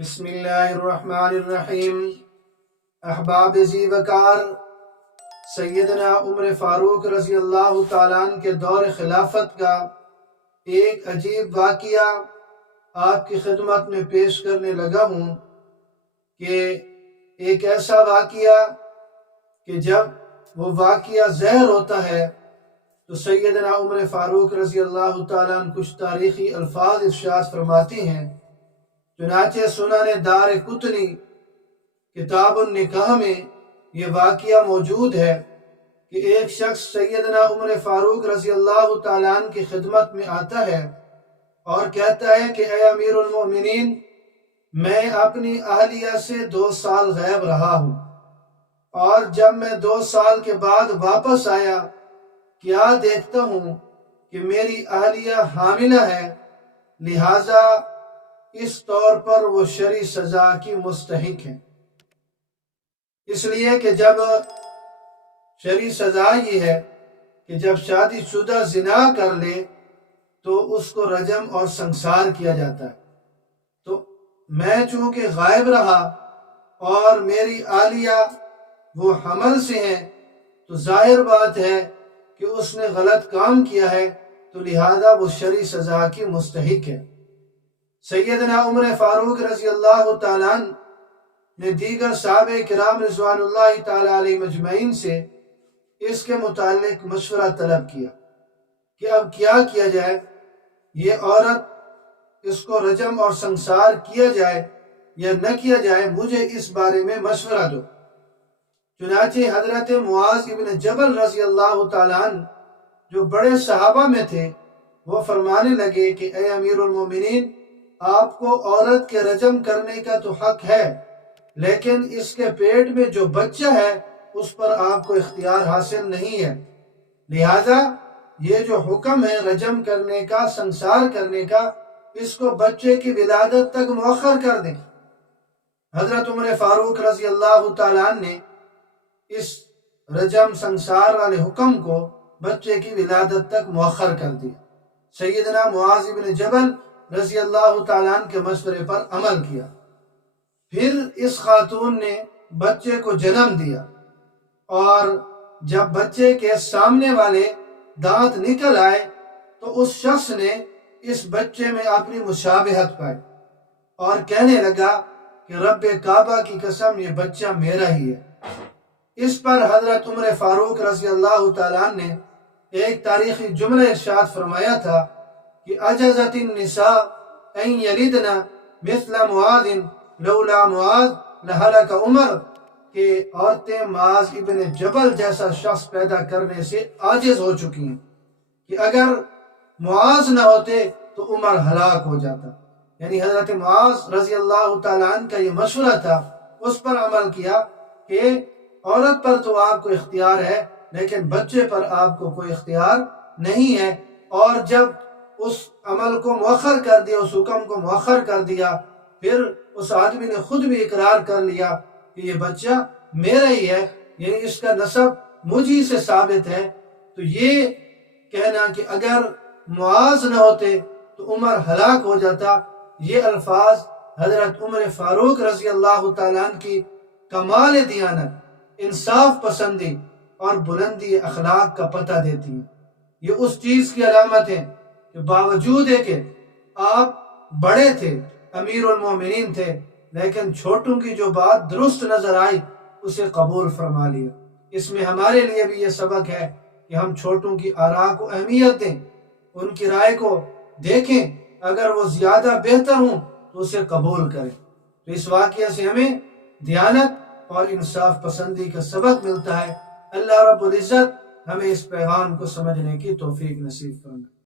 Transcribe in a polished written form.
بسم اللہ الرحمن الرحیم۔ احباب ذی وقار، سیدنا عمر فاروق رضی اللہ تعالیٰ عنہ کے دور خلافت کا ایک عجیب واقعہ آپ کی خدمت میں پیش کرنے لگا ہوں کہ ایک ایسا واقعہ کہ جب وہ واقعہ ظاہر ہوتا ہے تو سیدنا عمر فاروق رضی اللہ تعالیٰ عنہ کچھ تاریخی الفاظ ارشاد فرماتے ہیں۔ چنانچہ سنن دار قطنی کتاب النکاح میں یہ واقعہ موجود ہے کہ ایک شخص سیدنا عمر فاروق رضی اللہ تعالیٰ عنہ کی خدمت میں آتا ہے اور کہتا ہے کہ اے امیر المومنین، میں اپنی اہلیہ سے 2 سال غائب رہا ہوں، اور جب میں 2 سال کے بعد واپس آیا کیا دیکھتا ہوں کہ میری اہلیہ حاملہ ہے، لہٰذا اس طور پر وہ شرعی سزا کی مستحق ہے۔ اس لیے کہ جب شرعی سزا یہ ہے کہ جب شادی شدہ زنا کر لے تو اس کو رجم اور سنسار کیا جاتا ہے۔ تو میں چونکہ غائب رہا اور میری اہلیہ وہ حمل سے ہیں، تو ظاہر بات ہے کہ اس نے غلط کام کیا ہے، تو لہذا وہ شرعی سزا کی مستحق ہے۔ سیدنا عمر فاروق رضی اللہ تعالیٰ عنہ نے دیگر صحابہ کرام رضوان اللہ تعالیٰ علیہ مجمعین سے اس کے متعلق مشورہ طلب کیا کہ اب کیا جائے، یہ عورت اس کو رجم اور سنسار کیا جائے یا نہ کیا جائے، مجھے اس بارے میں مشورہ دو۔ چنانچہ حضرت معاذ ابن جبل رضی اللہ تعالیٰ عنہ جو بڑے صحابہ میں تھے، وہ فرمانے لگے کہ اے امیر المومنین، آپ کو عورت کے رجم کرنے کا تو حق ہے، لیکن اس کے پیٹ میں جو بچہ ہے اس پر آپ کو اختیار حاصل نہیں ہے، لہذا یہ جو حکم ہے رجم کرنے کا، سنسار کرنے کا، اس کو بچے کی ولادت تک مؤخر کر دیں۔ حضرت عمر فاروق رضی اللہ تعالیٰ عنہ نے اس رجم سنسار والے حکم کو بچے کی ولادت تک مؤخر کر دیا۔ سیدنا معاذ بن جبل رضی اللہ تعالیٰ عنہ کے مشورے پر عمل کیا۔ پھر اس خاتون نے بچے کو جنم دیا، اور جب بچے کے سامنے والے دانت نکل آئے تو اس شخص نے اس بچے میں اپنی مشابہت پائی اور کہنے لگا کہ رب کعبہ کی قسم یہ بچہ میرا ہی ہے۔ اس پر حضرت عمر فاروق رضی اللہ تعالیٰ عنہ نے ایک تاریخی جملہ ارشاد فرمایا تھا کہ اجزت النساء ان یلدن مثل معاذ لولا معاذ لہلک عمر، کہ عورتیں معاذ ابن جبل جیسا شخص پیدا کرنے سے عاجز ہو چکی ہیں کہ اگر معاذ نہ ہوتے تو عمر ہلاک ہو جاتا۔ یعنی حضرت معاذ رضی اللہ تعالیٰ عنہ کا یہ مشورہ تھا، اس پر عمل کیا کہ عورت پر تو آپ کو اختیار ہے لیکن بچے پر آپ کو کوئی اختیار نہیں ہے، اور جب اس عمل کو مؤخر کر دیا، اس حکم کو مؤخر کر دیا، پھر اس آدمی نے خود بھی اقرار کر لیا کہ یہ بچہ میرا ہی ہے، یعنی اس کا نسب مجھی سے ثابت ہے۔ تو یہ کہنا کہ اگر معاذ نہ ہوتے تو عمر ہلاک ہو جاتا، یہ الفاظ حضرت عمر فاروق رضی اللہ تعالیٰ عنہ کی کمال دیانت، انصاف پسندی اور بلندی اخلاق کا پتہ دیتی ہیں۔ یہ اس چیز کی علامت ہے کہ باوجود ہے کہ آپ بڑے تھے، امیر المومنین تھے، لیکن چھوٹوں کی جو بات درست نظر آئی اسے قبول فرما لیا۔ اس میں ہمارے لیے بھی یہ سبق ہے کہ ہم چھوٹوں کی آراء کو اہمیت دیں، ان کی رائے کو دیکھیں، اگر وہ زیادہ بہتر ہوں تو اسے قبول کریں۔ تو اس واقعہ سے ہمیں دیانت اور انصاف پسندی کا سبق ملتا ہے۔ اللہ رب العزت ہمیں اس پیغام کو سمجھنے کی توفیق نصیب فرمائے۔